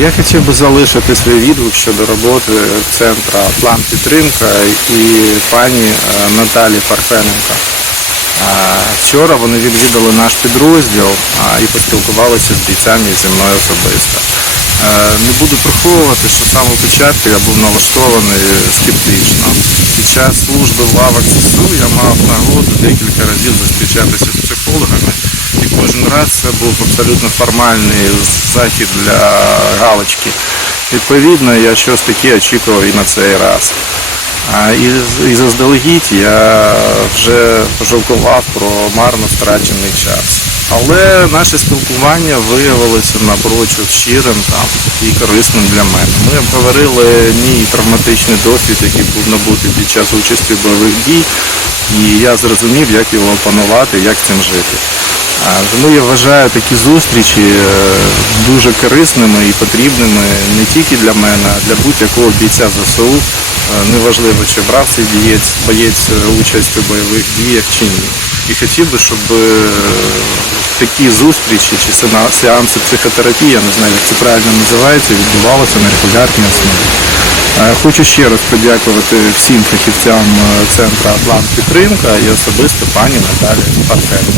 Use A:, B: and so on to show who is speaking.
A: Я хотів би залишити свій відгук щодо роботи центру План Підтримка і пані е, Наталі Парфененко. Е, Вчора вони відвідали наш підрозділ і поспілкувалися з бійцями зі мною особисто. Е, Не буду приховувати, що з самого початку я був налаштований скептично. Під час служби в лавах я мав нагоду декілька разів зустрічатися з раз це був абсолютно формальний захід для галочки. Відповідно, я щось таке очікував і на цей раз. А, І, і заздалегідь я вже пожалкував про марно втрачений час. Але наше спілкування виявилося напрочуд щирим там, і корисним для мене. Ми обговорили мій травматичний досвід, який був набутий під час участі бойових дій, і я зрозумів, як його опанувати, як цим жити. Тому я вважаю такі зустрічі е, дуже корисними і потрібними не тільки для мене, а для будь-якого бійця ЗСУ. Е, Неважливо, чи брав цей боєць, боєць е, участь у бойових діях чи ні. І хотів би, щоб такі зустрічі чи сеанси психотерапії, я не знаю, як це правильно називається, відбувалися на регулярній основі. Хочу ще раз подякувати всім фахівцям центру Атлант Підтримка і особисто пані Наталі Парфенко.